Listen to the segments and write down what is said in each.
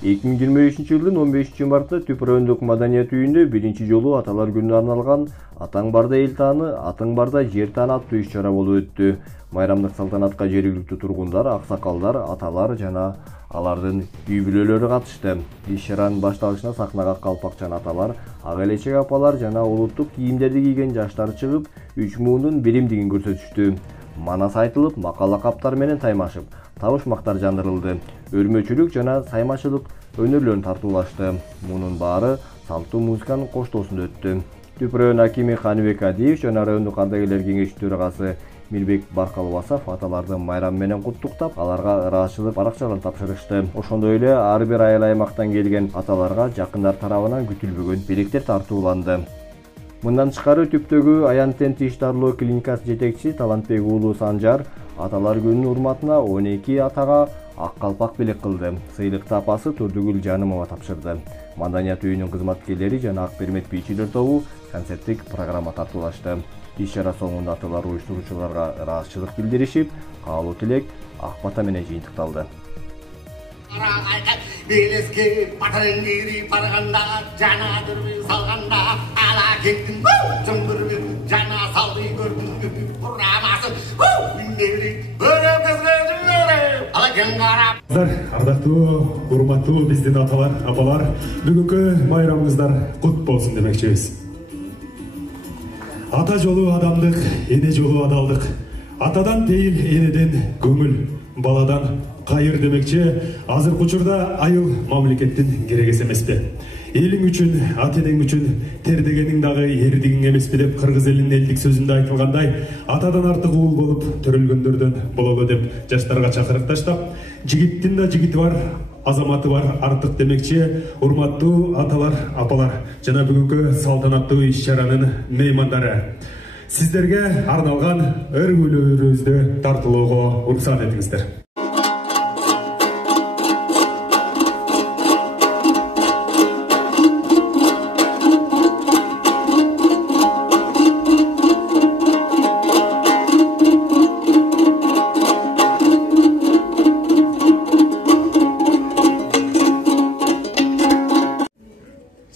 2025-жылдын 15-мартта Түп райондук маданият үйүндө биринчи жолу аталар күнүнө арналган Атаң барда эл тааны, Атаң барда жер тааны аттуу иш-чара болуп өттү. Майрамдык салтанатка жергиликтүү тургундар, аксакалдар, аталар жана алардын үй бүлөлөрү катышты. Иш-чаранын башталышына сахнага калпакчан аталар, ак элечек апалар жана улуттук кийимдерди кийген жаштар чыгып, 3 муундун биримдигин көрсөтүштү. Манас айтылып, макал-лакаптар менен таймашып, табышмактар жандырылды. Өрмөчүлүк жана саймачылык өнөрлөрүн тартуулашты. Мунун баары салттуу музыканын коштоосунда өттү. Түп район акими Каныбек Адиев жана райондук ардагерлер кеңеши төрагасы Мирбек Баркалбасов аталарды майрам менен куттуктап, аларга ыраазычылык баракчаларын тапшырышты. Ошондой эле ар бир айыл аймактан келген аталарга жакындар тарабынан күтүлбөгөн белектер тартууланды. Мындан тышкары Түптөгү Аян Тент иш дарылоо клиникасы жетекчиси Талантбек уулу Санжар аталар күнүнүн урматына 12 атага ак калпак белек кылды. Сыйлыкты апасы Турдугүл Жанымова тапшырды. Маданият үйүнүн кызматкерлери жана ак бермет бийчилер тобу концерттик программа тартуулашты. Иш-чара соңунда аталар уюштуруучуларга ыраазычылык билдиришип, каалоо тилек ак бата менен жыйынтыкталды. Белеске патарengiri парганда жана дүрбү салганда ала кеттим жымбырбы жана салды көрдүм бурамасы үндели бөрөкөзгө ала кен карап ардактуу урматтуу биздин аталар апалар бүгүнкү майрамыңыздар кут болсун демекчибиз. Ата жолу адамдык, эне жолу адалдык. Атадан пейил, энеден көңүл, баладан кайыр демекчи, азыркы учурда айыл мамлекеттин керегеси эмеспи. Элиң үчүн, ата энең үчүн тердегениң дагы эрдигиң эмеспи деп кыргыз элинин элдик сөзүндө айтылгандай, атадан артык уул болуп төрөлгөндөрдөн бололу деп жаштарга чакырык таштап, жигиттин да жигити бар, азаматы бар артык демекчи, урматтуу аталар, апалар жана бүгүнкү салтанаттуу иш-чаранын меймандары. Сиздерге арналган өргүлөрүбүздү тартуулоого уруксат этиңиздер.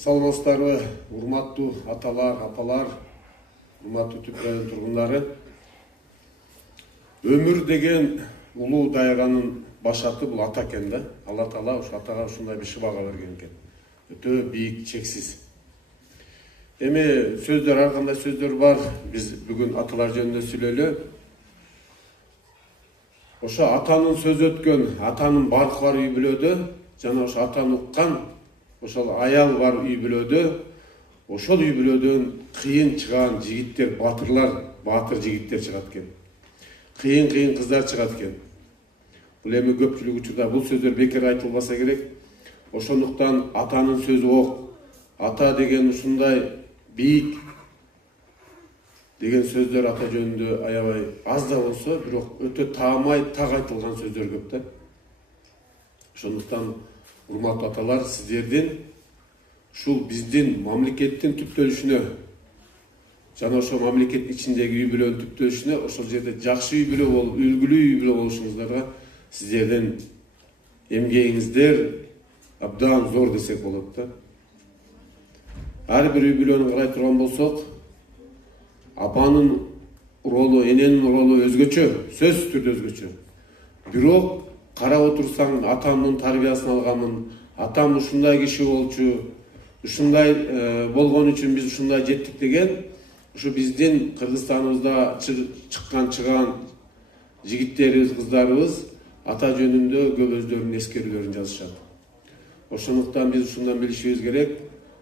Саламатсыздарбы, урматтуу аталар, апалар, урматтуу Түп район тургундары. Өмүр деген улуу дайганын башаты бул ата экен да. Алла Таала ушу атага ушундай бир шыбага берген экен. Өтө бийик, чексиз. Эми сөздөр, ар кандай сөздөр бар. Биз бүгүн аталар жөнүндө сүйлөйлү. Ошо атанын сөзү өткөн, атанын баркы бар үй бүлөдө жана ошо атаны уккан ошол аял бар үй бүлөдө, ошол үй бүлөдөн кыйын чыган жигиттер, батырлар, батыр жигиттер чыгат экен. Кыйын кыздар чыгат экен. Бул эми көпчүлүк учурда бул сөздөр бекер айтылбаса керек. Ошондуктан атанын сөзү ок. Ата деген ушундай бийик деген сөздөр ата жөнүндө аябай аз да болсо, бирок өтө таамай так айтылган сөздөр көп да. Ошондуктан урматтуу аталар, сиздердин ушул биздин мамлекеттин түптөлүшүнө жана ошол мамлекет ичиндеги үй бүлөнүн түптөлүшүнө, ошол жерде жакшы үй бүлө болуп, үлгүлүү үй бүлө болушуңуздарга сиздердин эмгегиңиздер абдан зор десек болот да. Ар бир үй бүлөнү карай турган болсок, апанын ролу, эненин ролу өзгөчө, сөзсүз түрдө өзгөчө. Бирок карап отурсаң, атамдын тарбиясын алганмын, атам ушундай киши болчу, ушундай болгон үчүн биз ушундай жеттик деген, ушу биздин Кыргызстаныбызда чыган жигиттерибиз, кыздарыбыз ата жөнүндө көп өздөрүнүн эскерүүлөрүн жазышат. Ошондуктан биз ушундан билишибиз керек.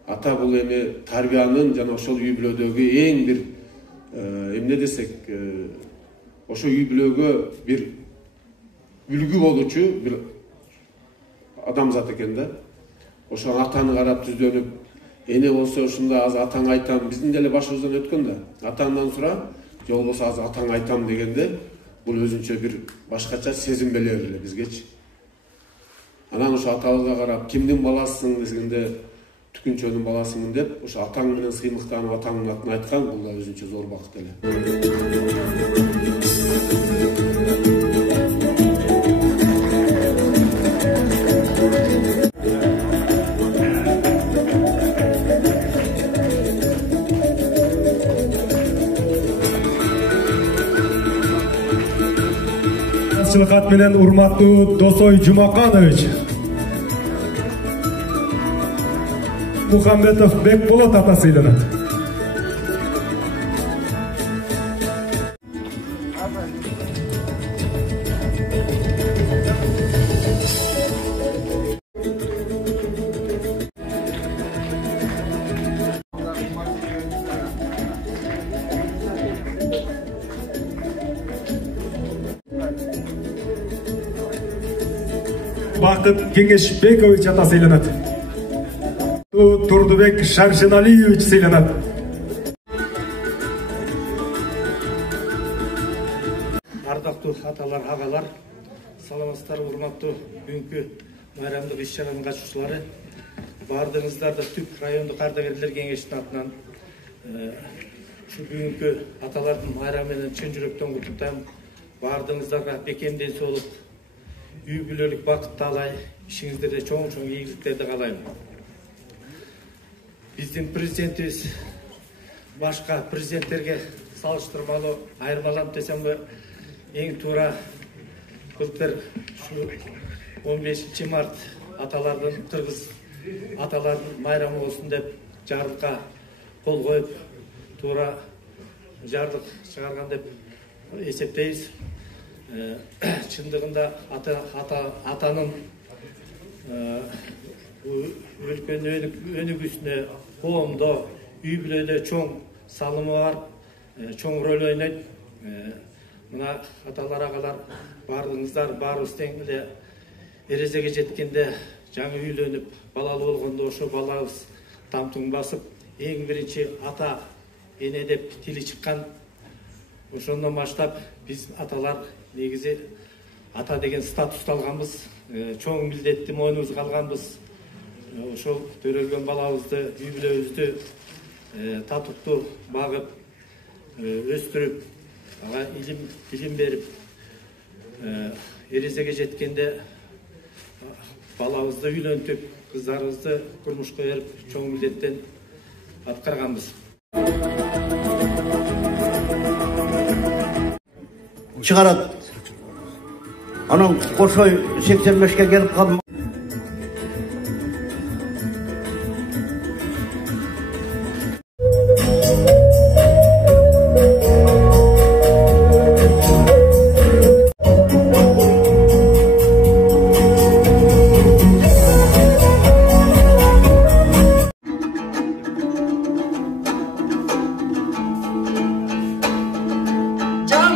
Ата бул эми тарбиянын жана ошол үй бүлөдөгү эң бир эмне десек, ошо үй бүлөгө бир үлгү болуучу бир адамзат экен да. Ошо атаны карап түздөнүп, эне болсо ушунда аз атаңа айтам, биздин деле башыбыздан өткөн да. Атаңдан сура, же болбосо аз атаңа айтам дегенде, бул өзүнчө бир башкача сезим белери эле бизгечи. Анан ошо атабызга карап, кимдин баласысың дегенде, түкүнчөнүн баласымын деп, ошо атаң менен сыймыктанып атаңдын атын айткан, бул да өзүнчө зор бакыт эле. Ыраазычылык ат менен урматтуу Досой Жумаканович, Мухамбетов Бекболот ата сыйланат. Бакыт Кеңешбекович ата сыйланат. Турдубек Шаршеналиевич сыйланат. Ардактуу аталар, агалар, саламатсыздар, урматтуу бүгүнкү майрамдык иш-чаранын катышуучулары. Бардыгыңыздарды Түп райондук ардагерлер кеңешинин атынан ушу бүгүнкү аталардын майрамы менен чын жүрөктөн куттуктайм. Бардыгыңыздарга бекем ден соолук, үй бүлөлүк бакыт таалай, ишиңиздерде чоң ийгиликтерди каалайм. Биздин президентибиз башка президенттерге салыштырмалуу айырмаланып десемби, эң туура былтыр ушу 15 март аталардын, кыргыз аталардын майрамы болсун деп жарлыкка кол коюп, туура жарлык чыгарган деп эсептейбиз. Чындыгында атанын өлкөнүн өнүгүүсүнө, коомдо, үй бүлөдө чоң салымы бар, чоң роль ойнойт. Мына аталар, агалар, бардыгыңыздар баарыбыз тең эле эрезеге жеткенде, жаңы үйлөнүп, балалуу болгондо ошо балабыз тамтың басып, эң биринчи ата, эне деп тили чыккан. Ошондон баштап биз аталар негизи ата деген статусту алганбыз, чоң милдетти мойнубузга алганбыз. Ошол төрөлгөн балабызды, үй бүлөбүздү татыктуу багып, өстүрүп, ага билим берип, эрезеге жеткенде балабызды үйлөнтүп, кыздарыбызды турмушка берип, чоң милдеттен аткарганбыз. Чыгарат. Анан кошой 85ке келип калдым.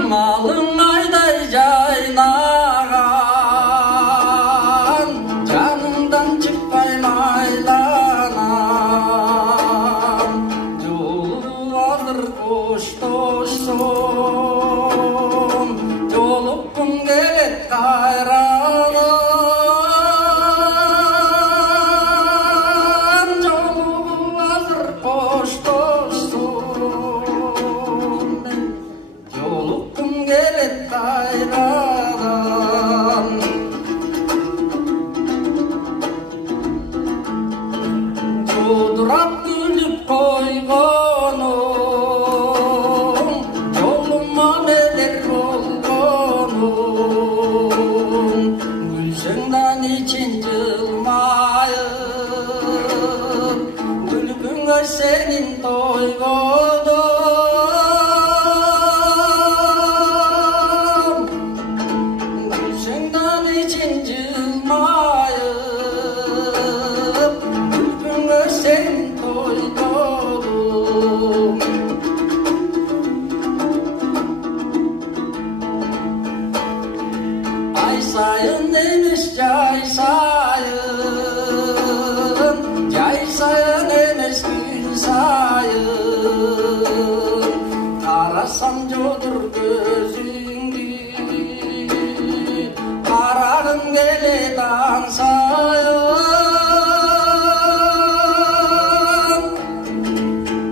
Malın ayday jaynagan, canımdan çıkmayın aylanan. Yolu alır koştoşsun, yolupun gelet kayranan. Yolu alır koştoşsun, yolupun gelet kayranan. Çudurap gülüp koygonum, yoluma neler olgonum. Gülşenden için yılmayıp, gülgünge senin toygodum. Gülşenden için yılmayıp, gülgünge senin toygodum. Ay sayın demiş cay sayın, cay sayın enes gün sayın. Karasam jodur gözüngü, kararın gele dansayın.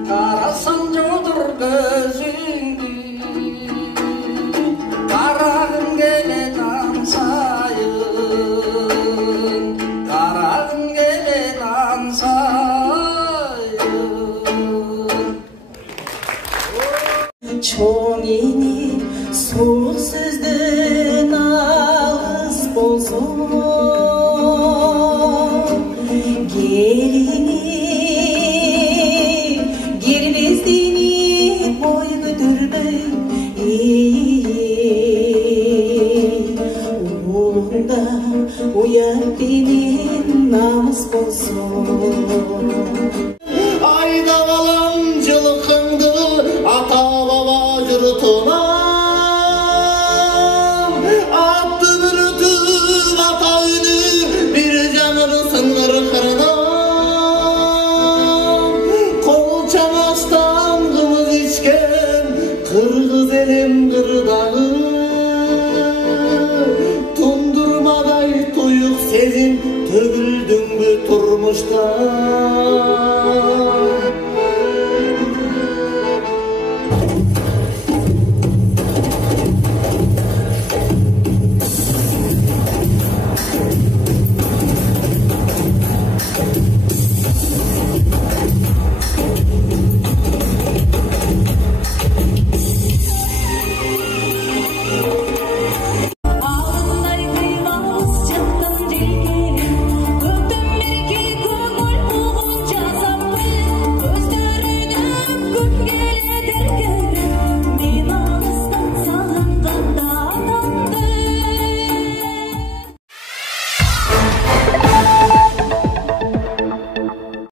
Karasam jodur gözüngü, kararın gele dansayın. Kararın gele dansayın. Çoğini soğuk sözden намыс болсын. Айда балам жылқыңды ата баба жұртынан, атты бүрітіп ата үні бір жаңырсын қырқырынан. Қол чамастан қымыз ішкен қырғыз елім қырдағы, тұндырмадай тұйық сезім төгілдің бі тұрмышта.